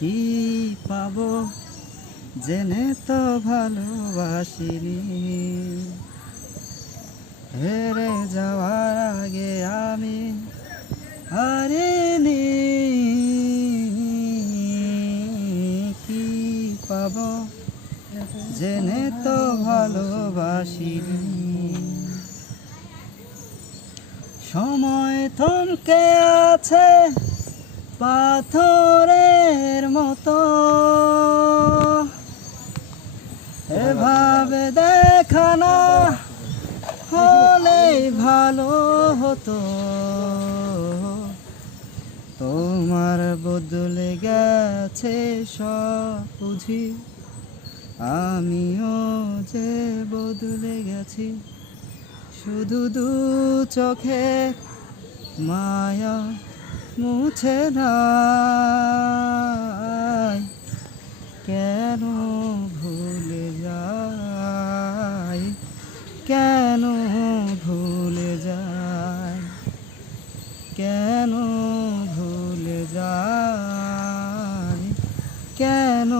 কি পাবো জেনে তো ভালোবাসিনি, হেরে যাওয়ার আগে আমি হারিনি। কি পাবো জেনে তো ভালোবাসিনি। সময় থমকে আছে পাথরের মতো, এভাবে দেখা না হলেই ভালো হতো। তোমার বদলে গেছে সব বুঝি, আমিও যে বদলে গেছি। শুধু দু চোখে মায়া মুছে নাই, কেন ভুলে যাই, কেন ভুলে যাই, কেন ভুলে যাই, কেন